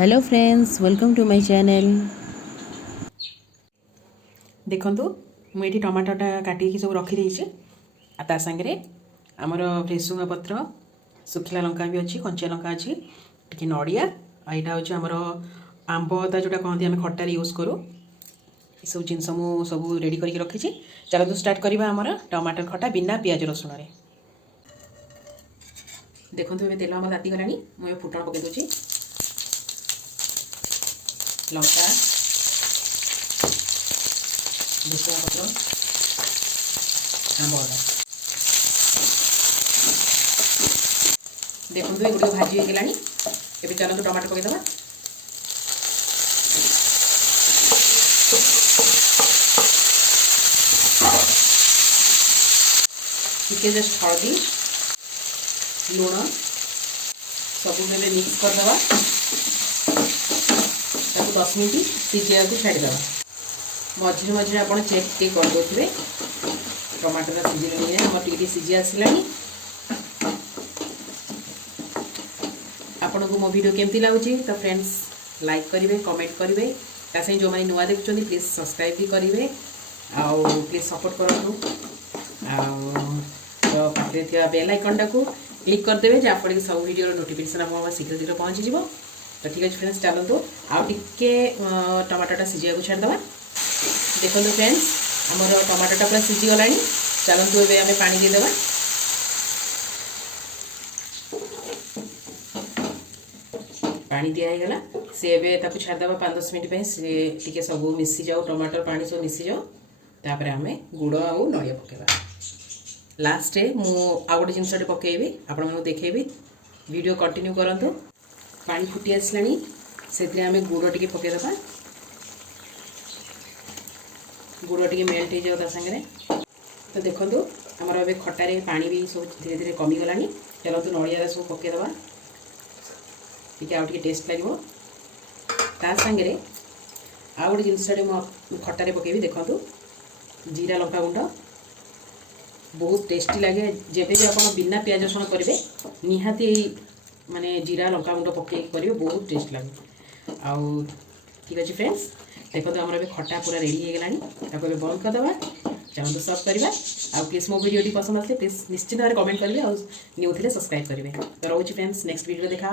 Hello friends, welcome to my channel. देखंतु मुझे टमाटोटा काटिकी सब रखी ता सांगे आमर भृसुंगा पत्र सुखिला लंका भी अच्छी कंचा लंका अच्छी टी नड़िया यहाँ हूँ आमर आंब अदा जोटा कहते हैं खटार यूज करूँ सब जिन सब रेडी करके रखी। चलते स्टार्ट करवा आमर टमाटर खटा बिना पियाज रसुण। देखो ये तेल आम ताती गला मुझे फुटण पकई दूसरी लंका भृसुंगा पत्र आंब अदा देखो ये गुड़ भाजी होगा। एवं चलते टमाटर पकईदे टिके जस्ट हल्दी लुण सब मिक्स करदे 10 मिनट सीझा को छाड़ीदे। मझे मझे आप चेक टे करदे टमाटर सीझे आम टी सीझी आसला। आपन को मो वीडियो केमती लगुच तो फ्रेंड्स लाइक करेंगे कमेंट करेंगे ताकि जो मैंने नुआ देखुं प्लीज सब्सक्राइब भी करेंगे आउ प्लीज सपोर्ट करूँ तो पाखे थी बेल आइकन को क्लिक करदे जहाँफल कि सब वीडियो नोटिफिकेशन आप शीघ्र शीघ्र पहुँची जी। तो ठीक है फ्रेंड्स चलते आउ टे टमाटोटा सीझा को छाड़दे। देखो फ्रेंड्स आमर टमाटोटा पूरा सीझीगला। चलते ए आम पानी देदेबा। पानी दिगला सी एवं छाड़दे 5-10 मिनट से टी सब मिसी जाऊ टमाटर पानी सब मिसी जाऊ तापर आम गुड़ आउ नड़िया पकेबा। लास्ट मु आ गोटे जिनस पकेबी आपको देखेबी वीडियो कंटिन्यू करंतु। पानी फुटी आसला से आम गुड़ टी पकेदे गुड़ टी मेल्ट हो जाओ सांगे। तो देखो आमर ए खटारे पानी भी सब धीरे धीरे कमीगला। चलते नड़िया सब पकेदे टी आउ टेस्ट लगे ता सांगे आ गोटे जिनस खटारे पकेबी। देखो जीरा लंका गुंड बहुत टेस्टी लगे जब भी आप बिना पियाज रसुण करेंगे निहाती माने जीरा लंका गुंड पकई करेंगे बहुत टेस्ट लगे। आउ ठीक अच्छे फ्रेंड्स देखो तो आमर खटा पूरा रेडी होगा बंद करदे। चलते सर्व करवा। आ प्लीज मो वीडियो पसंद आसे प्लीज निश्चित भाव कमेंट करेंगे और न्यू थे सब्सक्राइब करेंगे। तो रोचे फ्रेंड्स नेक्स्ट वीडियो देखा।